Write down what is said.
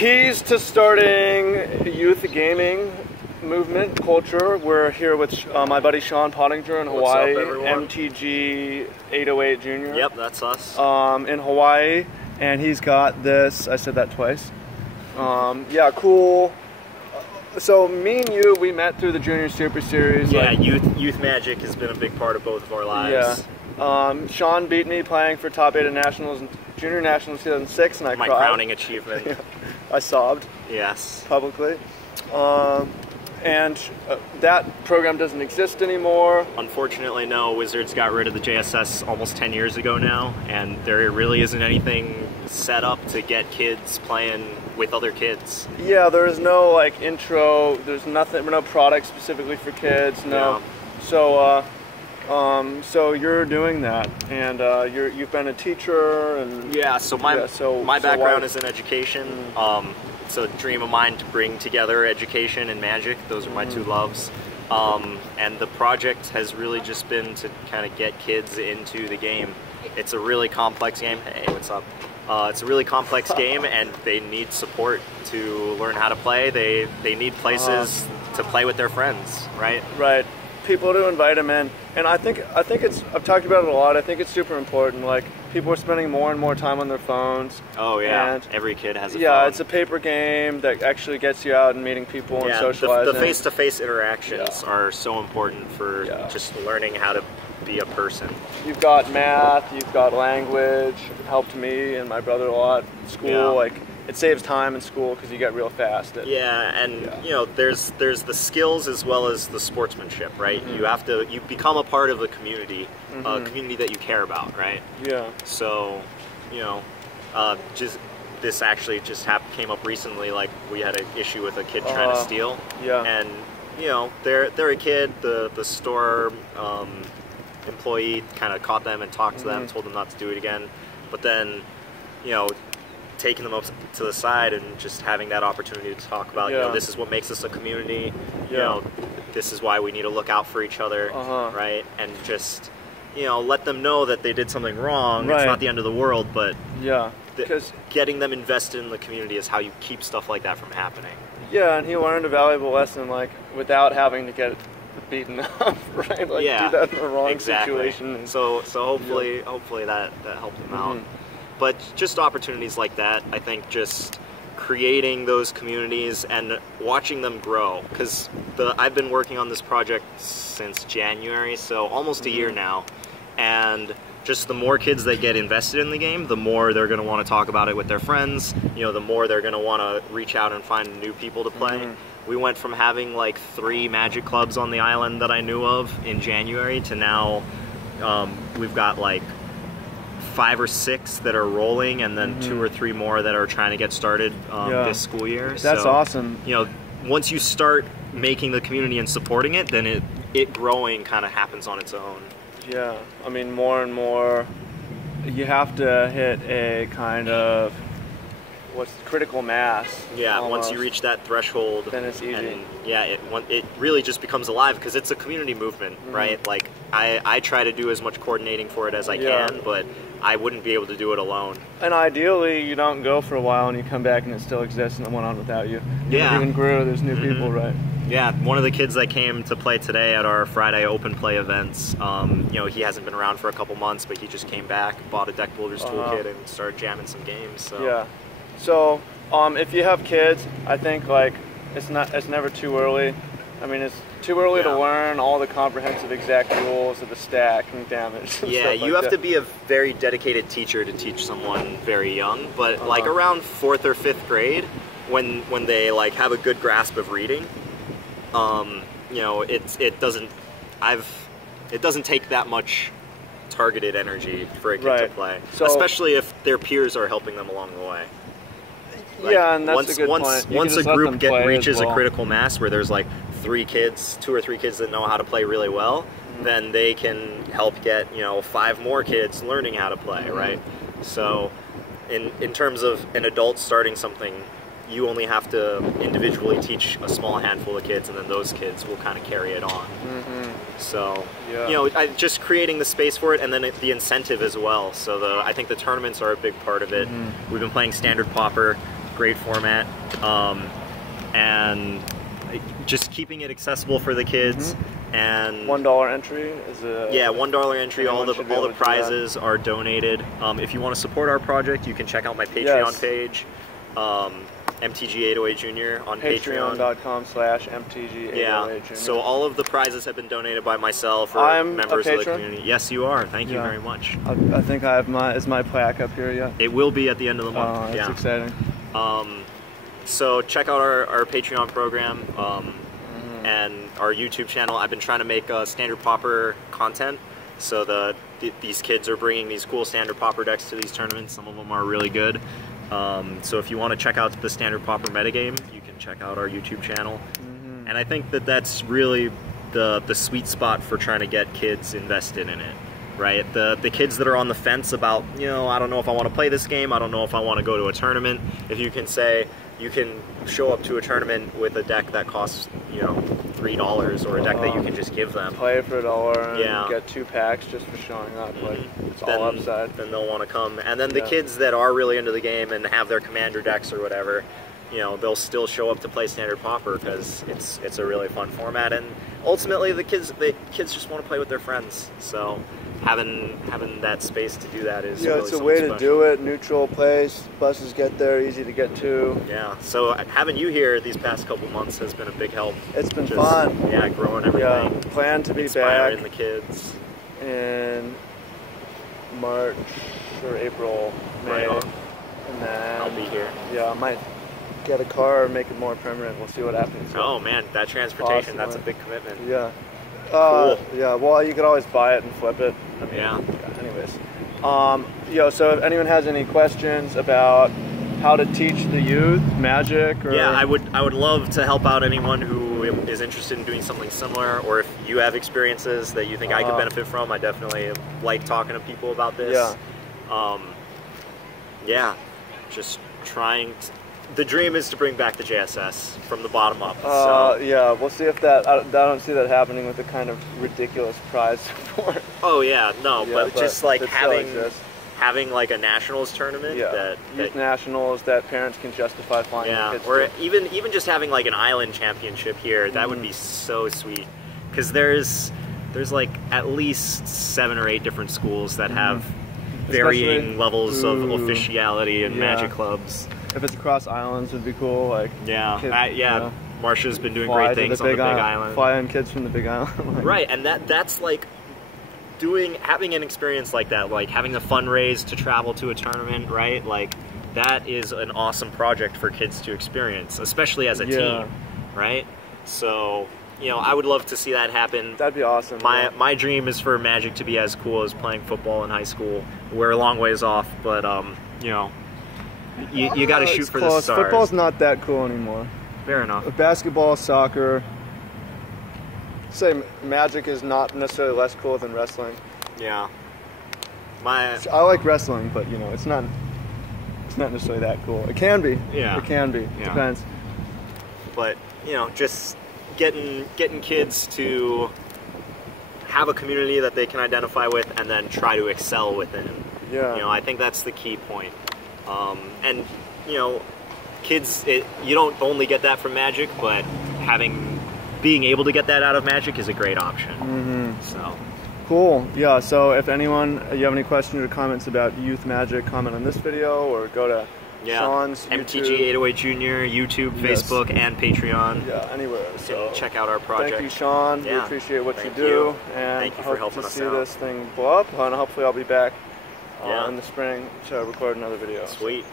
keys to starting youth gaming movement culture. We're here with my buddy Sean Pottinger in Hawaii, MTG 808 Jr. Yep, that's us. In Hawaii, and he's got this. I said that twice. Yeah, cool. So me and you, we met through the Junior Super Series. Yeah, like, youth Magic has been a big part of both of our lives. Yeah. Sean beat me playing for Top 8 at Nationals and Junior Nationals 2006, and I cried. My crowning achievement. Yeah. I sobbed. Yes. Publicly. And that program doesn't exist anymore. Unfortunately, no. Wizards got rid of the JSS almost 10 years ago now, and there really isn't anything set up to get kids playing with other kids. Yeah, there is no like intro. There's nothing. No product specifically for kids. No. Yeah. So you're doing that, and you've been a teacher, and yeah. So my background is in education. It's a dream of mine to bring together education and magic. Those are my two loves. And the project has really just been to kind of get kids into the game. It's a really complex game. Hey, what's up? It's a really complex game, and they need support to learn how to play. They need places to play with their friends, right? Right. People to invite them in, and I think it's. I've talked about it a lot. I think it's super important. Like, people are spending more and more time on their phones. Oh yeah, and every kid has a phone. Yeah, it's a paper game that actually gets you out and meeting people and socializing. The face-to-face interactions are so important for just learning how to be a person. You've got math, you've got language. It helped me and my brother a lot. School, like, it saves time in school because you get real fast. You know, there's the skills as well as the sportsmanship, right? Mm-hmm. You become a part of a community, a community that you care about, right? Yeah. So, you know, this actually just came up recently. Like, we had an issue with a kid trying to steal. Yeah. And you know, they're a kid. The store employee kind of caught them and talked to them, told them not to do it again. But then, you know, taking them up to the side and just having that opportunity to talk about, you know, this is what makes us a community. You know, this is why we need to look out for each other, right? And just, you know, let them know that they did something wrong. It's not the end of the world, but because getting them invested in the community is how you keep stuff like that from happening. Yeah, and he learned a valuable lesson, like, without having to get beaten up, right? Like, do that in the wrong situation. And, so hopefully that helped him out. But just opportunities like that, I think just creating those communities and watching them grow. Because I've been working on this project since January, so almost a year now. And just the more kids that get invested in the game, the more they're going to want to talk about it with their friends. You know, the more they're going to want to reach out and find new people to play. We went from having like 3 Magic clubs on the island that I knew of in January to now we've got like 5 or 6 that are rolling, and then 2 or 3 more that are trying to get started this school year. That's awesome. You know, once you start making the community and supporting it, then it growing kind of happens on its own. Yeah, I mean, more and more, you have to hit a kind of critical mass. Yeah, almost. Once you reach that threshold, then it's easy. And it really just becomes alive because it's a community movement, right? Like, I try to do as much coordinating for it as I can, but I wouldn't be able to do it alone. And ideally, you don't go for a while and you come back and it still exists and it went on without you. It even grew. There's new people, right? Yeah, one of the kids that came to play today at our Friday open play events, you know, he hasn't been around for a couple months, but he just came back, bought a deck builder's toolkit, and started jamming some games. So. Yeah. So, if you have kids, I think, like, it's never too early. I mean, it's too early to learn all the comprehensive exact rules of the stack and damage. And yeah, you have to be a very dedicated teacher to teach someone very young. But like around 4th or 5th grade, when they like have a good grasp of reading, you know, it doesn't take that much targeted energy for a kid to play, so, especially if their peers are helping them along the way. Like, and that's a good point. Once a group reaches a critical mass where there's like 2 or 3 kids that know how to play really well, then they can help get, you know, 5 more kids learning how to play, right? So in terms of an adult starting something, you only have to individually teach a small handful of kids, and then those kids will kind of carry it on. So, you know, just creating the space for it, and then the incentive as well. So I think the tournaments are a big part of it. We've been playing Standard Pauper. great format, and just keeping it accessible for the kids. And $1 entry is a $1 entry. All anyone should be the able to do prizes are donated. If you want to support our project, you can check out my Patreon page, MTG808 Jr. on Patreon. Patreon.com/MTG808 Jr. So all of the prizes have been donated by myself or I'm members a of the patron? community. Yes, you are. Thank you very much. I think I have my plaque up here yet. It will be at the end of the month. That's exciting. So check out our Patreon program and our YouTube channel. I've been trying to make Standard Pauper content, so these kids are bringing these cool Standard Pauper decks to these tournaments. Some of them are really good. So if you want to check out the Standard Pauper metagame, you can check out our YouTube channel. And I think that's really the sweet spot for trying to get kids invested in it. Right, the kids that are on the fence about, I don't know if I want to play this game, I don't know if I want to go to a tournament. If you can say you can show up to a tournament with a deck that costs, $3, or a deck that you can just give them. Play for $1 and get 2 packs just for showing up. Like, it's all upside. Then they'll want to come. And then the kids that are really into the game and have their commander decks or whatever, they'll still show up to play Standard Pauper because it's a really fun format. And ultimately, the kids just want to play with their friends. So having that space to do that is really it's a way special. to do it. Neutral place, buses get there, easy to get to. Yeah. So having you here these past couple months has been a big help. It's been fun. Yeah, growing everything. Yeah. Plan to be inspiring back the kids in March or April, May, Right on. and then I'll be here. Yeah, I might get a car or make it more permanent. We'll see what happens. Oh man, that transportation, that's a big commitment. Yeah. Cool. Yeah, well, you could always buy it and flip it. I mean, anyways. So if anyone has any questions about how to teach the youth Magic, or I would love to help out anyone who is interested in doing something similar, or if you have experiences that you think I could benefit from. I definitely like talking to people about this. Just trying to, the dream is to bring back the JSS from the bottom up. Yeah, we'll see if that. I don't see that happening with the kind of ridiculous prize support. Oh yeah, no, but just like having like a nationals tournament. Youth nationals that parents can justify flying their kids or to. even just having like an island championship here. That would be so sweet, because there's like at least 7 or 8 different schools that have varying levels of officiality and Magic clubs. If it's across islands, would be cool. Like Marsha's been doing great things on the Big Island. Fly in kids from the Big Island. Right, and that's like having an experience like that, like having the fundraise to travel to a tournament, right? Like that is an awesome project for kids to experience, especially as a team, right? So, I would love to see that happen. That'd be awesome. My dream is for Magic to be as cool as playing football in high school. We're a long ways off, but you got to shoot for the stars. Football's not that cool anymore. Fair enough. Basketball, soccer. Say Magic is not necessarily less cool than wrestling. Yeah. I like wrestling, but it's not necessarily that cool. It can be. Yeah. It can be. Yeah. Depends. But just getting kids to have a community that they can identify with and then try to excel within. Yeah. I think that's the key point. And kids, you don't only get that from Magic, but being able to get that out of Magic is a great option. So cool. Yeah, so if you have any questions or comments about youth Magic, comment on this video or go to Sean's MTG808 Jr. YouTube, Facebook, and Patreon. Yeah, anywhere. So check out our project. Thank you, Sean. We appreciate what you do, and thank you for helping us out. Hope to see this thing blow up, and hopefully I'll be back in the spring to record another video. Sweet.